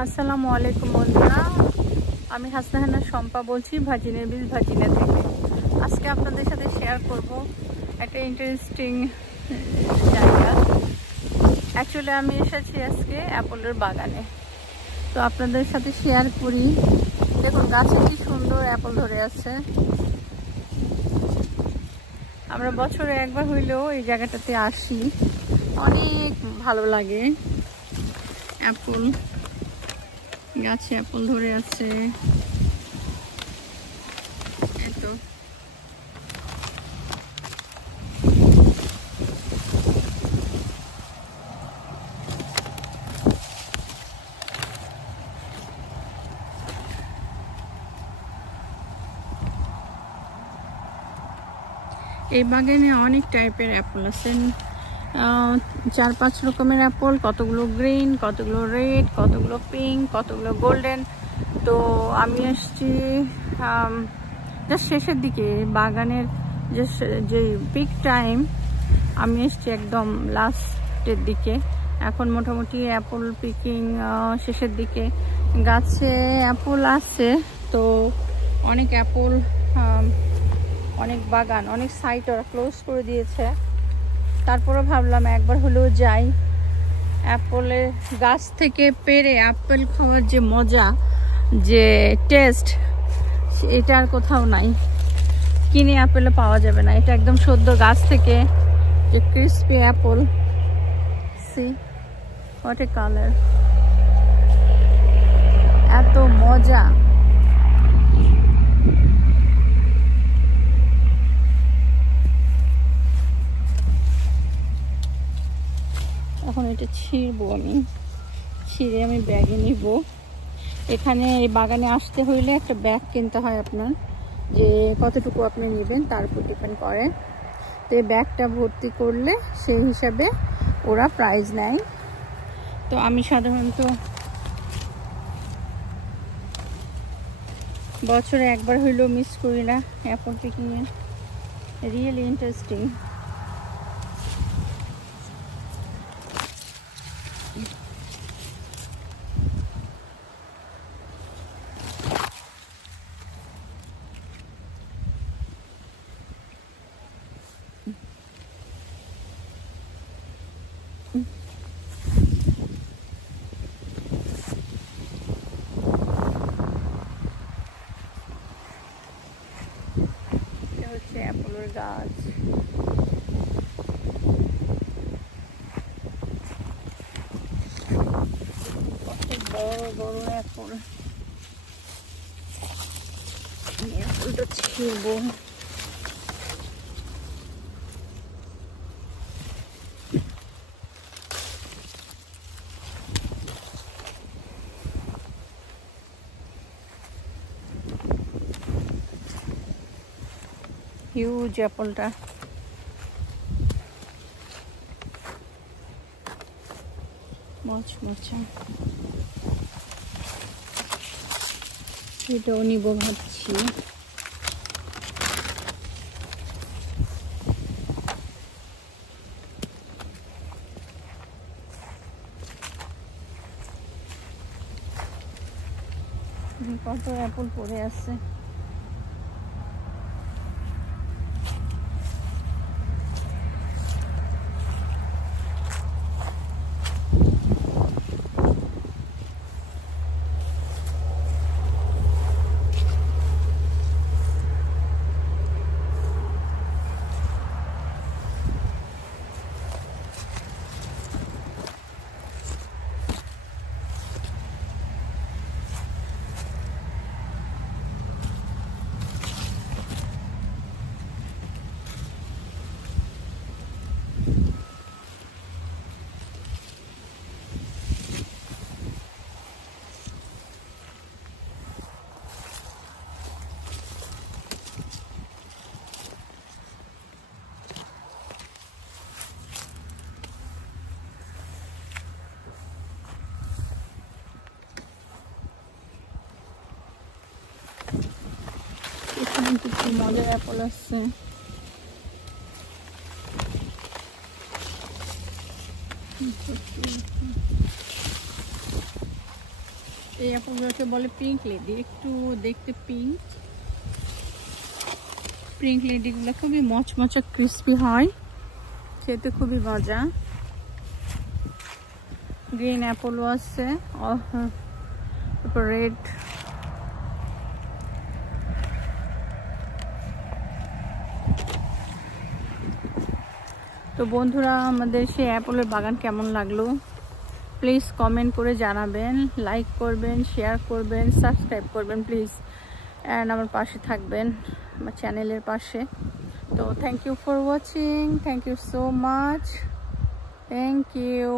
আসসালামু আলাইকুম বন্ধুরা, আমি হাসনাহানা শম্পা বলছি ভাজিনের বীজ ভাজিনা থেকে। আজকে আপনাদের সাথে শেয়ার করব একটা ইন্টারেস্টিং জায়গা। অ্যাকচুয়ালি আমি এসেছি আজকে অ্যাপলের বাগানে, তো আপনাদের সাথে শেয়ার করি। দেখুন গাছে কি সুন্দর অ্যাপল ধরে আছে। আমরা বছরে একবার হইলেও এই জায়গাটাতে আসি, অনেক ভালো লাগে। অ্যাপল গাছে অ্যাপল ধরে আছে। এতো এই বাগানে অনেক টাইপের অ্যাপল আছেন, 4-5 রকমের অ্যাপল, কতগুলো গ্রিন, কতগুলো রেড, কতগুলো পিঙ্ক, কতগুলো গোল্ডেন। তো আমি আসছি জাস্ট শেষের দিকে, বাগানের যে পিক টাইম, আমি এসছি একদম লাস্টের দিকে। এখন মোটামুটি অ্যাপল পিকিং শেষের দিকে। গাছে অ্যাপল আছে, তো অনেক অ্যাপল, অনেক বাগান, অনেক সাইট ওরা ক্লোজ করে দিয়েছে। তারপরে ভাবলাম একবার হলেও যাই। অ্যাপলের গাছ থেকে পেড়ে আপেল খাওয়ার যে মজা, যে টেস্ট, এটা আর কোথাও নাই। কিনে আপেলে পাওয়া যাবে না। এটা একদম সদ্য গাছ থেকে যে crispy apple. See what a colour, এত মজা। এখন এটা ছিঁড়বো, ছিঁড়ে আমি ব্যাগে নিব। এখানে এই বাগানে আসতে হইলে একটা ব্যাগ কিনতে হয় আপনার, যে কতটুকু আপনি নেবেন তার উপর ডিপেন্ড করে। তো এই ব্যাগটা ভর্তি করলে সেই হিসাবে ওরা প্রাইস নেয়। তো আমি সাধারণত বছরে একবার হইলেও মিস করি না অ্যাপল পিকিংয়ে। Really interesting. এটা হচ্ছে অ্যাপলের গাছ। কত বড় বড় অ্যাপল। অ্যাপলটা ছিঁড়বো। হিউজ অ্যাপলটা। মচমচা। এটাও নিব ভাবছি। কত অ্যাপল পড়ে আছে। এখানে কিছু মজার অ্যাপল আছে। এই অ্যাপলগুলোকে বলে পিঙ্ক লেডি, একটু দেখতে পিঙ্ক। পিঙ্ক লেডিগুলো খুবই মচমচা ক্রিস্পি হয়, খেতে খুবই মজা। গ্রিন অ্যাপলও আছে, তারপর রেড। তো বন্ধুরা, আমাদের সেই অ্যাপলের বাগান কেমন লাগলো প্লিজ কমেন্ট করে জানাবেন, লাইক করবেন, শেয়ার করবেন, সাবস্ক্রাইব করবেন প্লিজ, অ্যান্ড আমার পাশে থাকবেন, আমার চ্যানেলের পাশে। তো thank you for watching, thank you so much, thank you.